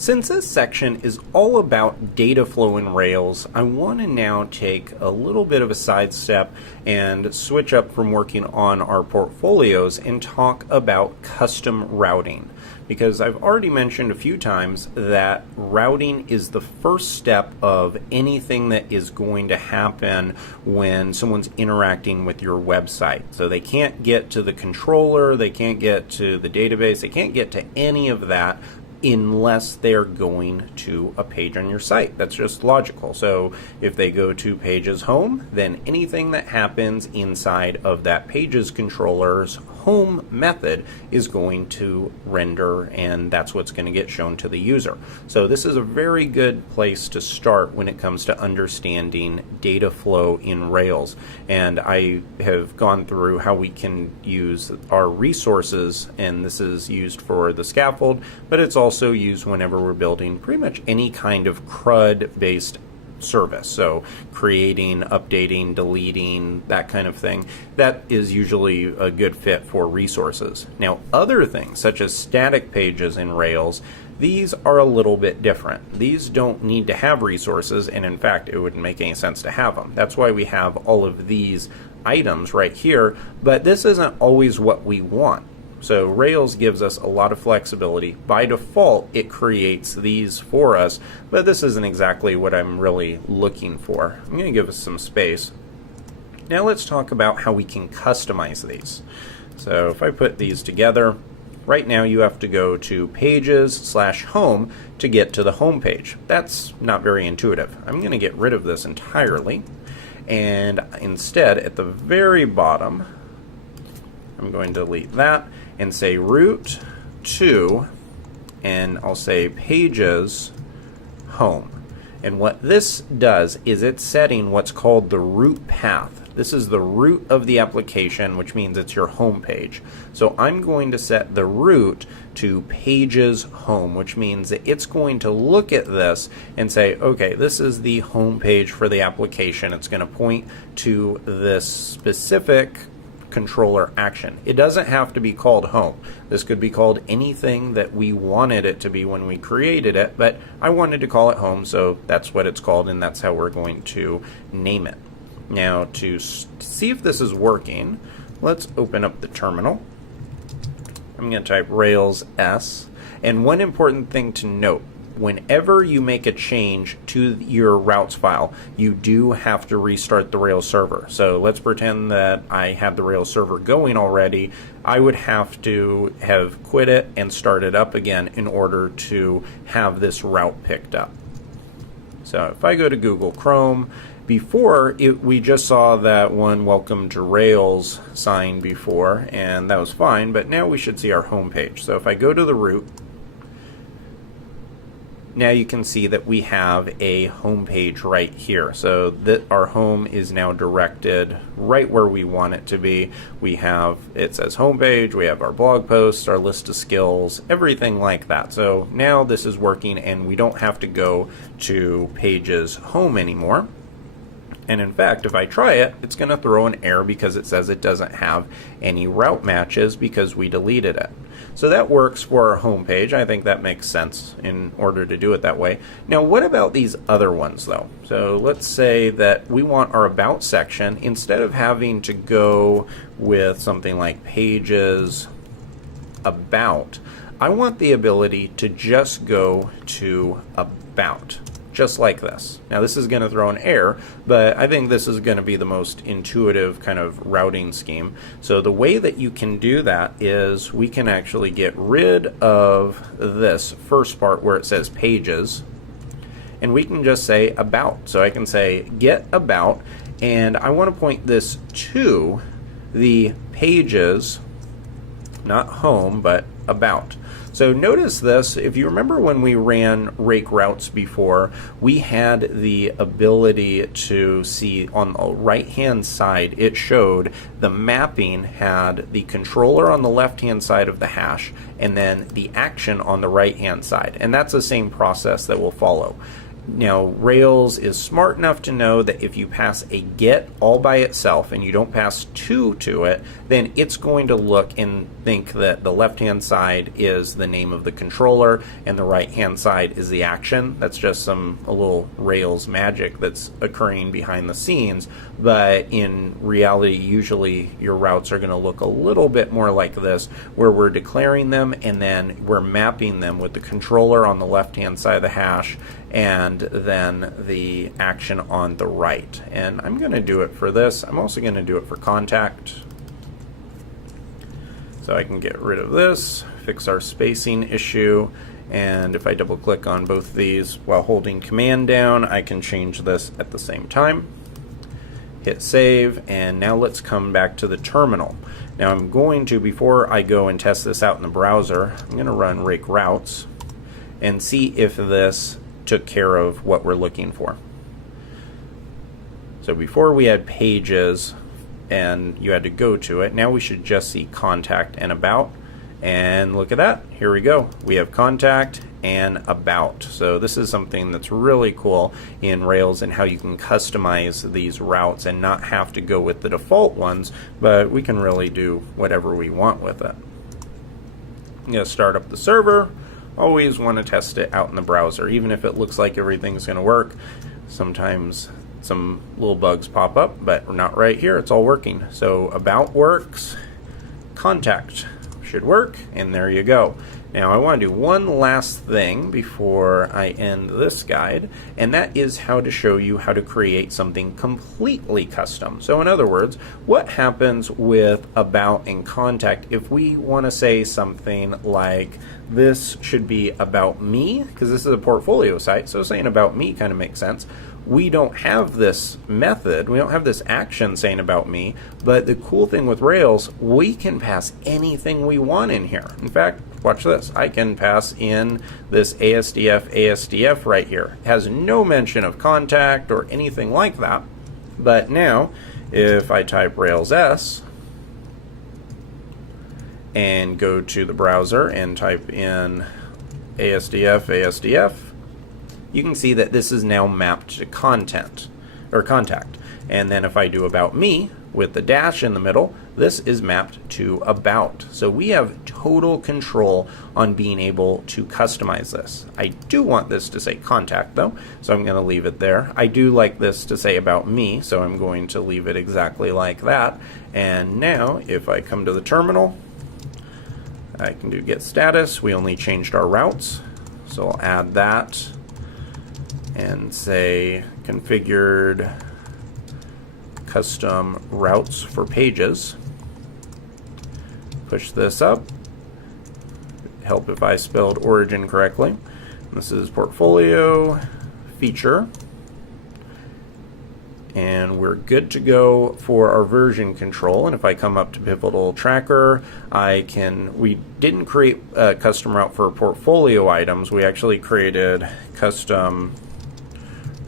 Since this section is all about data flow in Rails, I want to now take a little bit of a sidestep and switch up from working on our portfolios and talk about custom routing. Because I've already mentioned a few times that routing is the first step of anything that is going to happen when someone's interacting with your website. So they can't get to the controller, they can't get to the database, they can't get to any of that unless they're going to a page on your site. That's just logical. So if they go to Pages Home, then anything that happens inside of that Pages controller's home method is going to render, and that's what's going to get shown to the user. So this is a very good place to start when it comes to understanding data flow in Rails. And I have gone through how we can use our resources, and this is used for the scaffold, but it's also used whenever we're building pretty much any kind of CRUD based service. So creating, updating, deleting, that kind of thing. That is usually a good fit for resources. Now, other things such as static pages in Rails, these are a little bit different. These don't need to have resources, and in fact, it wouldn't make any sense to have them. That's why we have all of these items right here, but this isn't always what we want. So Rails gives us a lot of flexibility. By default, it creates these for us, but this isn't exactly what I'm really looking for. I'm going to give us some space. Now let's talk about how we can customize these. So if I put these together, right now you have to go to pages/home to get to the home page. That's not very intuitive. I'm going to get rid of this entirely, and instead at the very bottom, I'm going to delete that and say root to, and I'll say pages home. And what this does is it's setting what's called the root path. This is the root of the application, which means it's your home page. So I'm going to set the root to pages home, which means that it's going to look at this and say, okay, this is the home page for the application. It's going to point to this specific controller action. It doesn't have to be called home. This could be called anything that we wanted it to be when we created it, but I wanted to call it home, so that's what it's called, and that's how we're going to name it. Now, to see if this is working, let's open up the terminal. I'm going to type Rails S, and one important thing to note: whenever you make a change to your routes file, you do have to restart the Rails server. So let's pretend that I have the Rails server going already. I would have to have quit it and start it up again in order to have this route picked up. So if I go to Google Chrome, before we just saw that one welcome to Rails sign before, and that was fine, but now we should see our home page. So if I go to the root, now you can see that we have a home page right here. So that our home is now directed right where we want it to be. We have, it says home page, we have our blog posts, our list of skills, everything like that. So now this is working and we don't have to go to Pages Home anymore. And in fact, if I try it, it's going to throw an error because it says it doesn't have any route matches because we deleted it. So that works for our home page. I think that makes sense in order to do it that way. Now, what about these other ones though? So let's say that we want our About section, instead of having to go with something like Pages About, I want the ability to just go to About. Just like this. Now this is going to throw an error, but I think this is going to be the most intuitive kind of routing scheme. So the way that you can do that is we can actually get rid of this first part where it says pages, and we can just say about. So I can say get about, and I want to point this to the pages, not home, but about. So notice this, if you remember when we ran rake routes before, we had the ability to see on the right hand side, it showed the mapping had the controller on the left hand side of the hash and then the action on the right hand side. And that's the same process that will follow. Now, Rails is smart enough to know that if you pass a get all by itself and you don't pass 2 to it, then it's going to look and think that the left-hand side is the name of the controller and the right-hand side is the action. That's just a little Rails magic that's occurring behind the scenes. But in reality, usually your routes are going to look a little bit more like this, where we're declaring them and then we're mapping them with the controller on the left-hand side of the hash and then the action on the right. And I'm going to do it for this. I'm also going to do it for contact. So I can get rid of this, fix our spacing issue, and if I double click on both these while holding Command down, I can change this at the same time. Hit save, and now let's come back to the terminal. Now I'm going to, before I go and test this out in the browser, I'm going to run rake routes and see if this took care of what we're looking for. So before we had pages and you had to go to it, now we should just see contact and about. And look at that, here we go. We have contact and about. So this is something that's really cool in Rails and how you can customize these routes and not have to go with the default ones, but we can really do whatever we want with it. I'm going to start up the server. Always want to test it out in the browser, even if it looks like everything's going to work. Sometimes some little bugs pop up, but not right here. It's all working. So about works, contact should work, and there you go. Now I want to do one last thing before I end this guide, and that is how to show you how to create something completely custom. So in other words, what happens with about and contact if we want to say something like this should be about me, because this is a portfolio site, so saying about me kind of makes sense. We don't have this method, we don't have this action saying about me, but the cool thing with Rails, we can pass anything we want in here. In fact, watch this. I can pass in this ASDF right here. It has no mention of contact or anything like that. But now, if I type Rails S and go to the browser and type in ASDF, you can see that this is now mapped to contact. And then if I do about me with the dash in the middle, this is mapped to about. So we have total control on being able to customize this. I do want this to say contact though, so I'm going to leave it there. I do like this to say about me, so I'm going to leave it exactly like that. And now if I come to the terminal, I can do get status. We only changed our routes, so I'll add that and say configured custom routes for pages. Push this up. Help if I spelled origin correctly. This is portfolio feature. And we're good to go for our version control. And if I come up to Pivotal Tracker, we didn't create a custom route for portfolio items. We actually created custom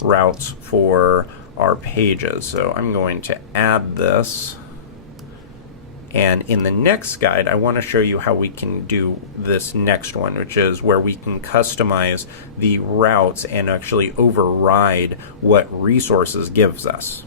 routes for our pages. So I'm going to add this. And in the next guide, I want to show you how we can do this next one, which is where we can customize the routes and actually override what resources gives us.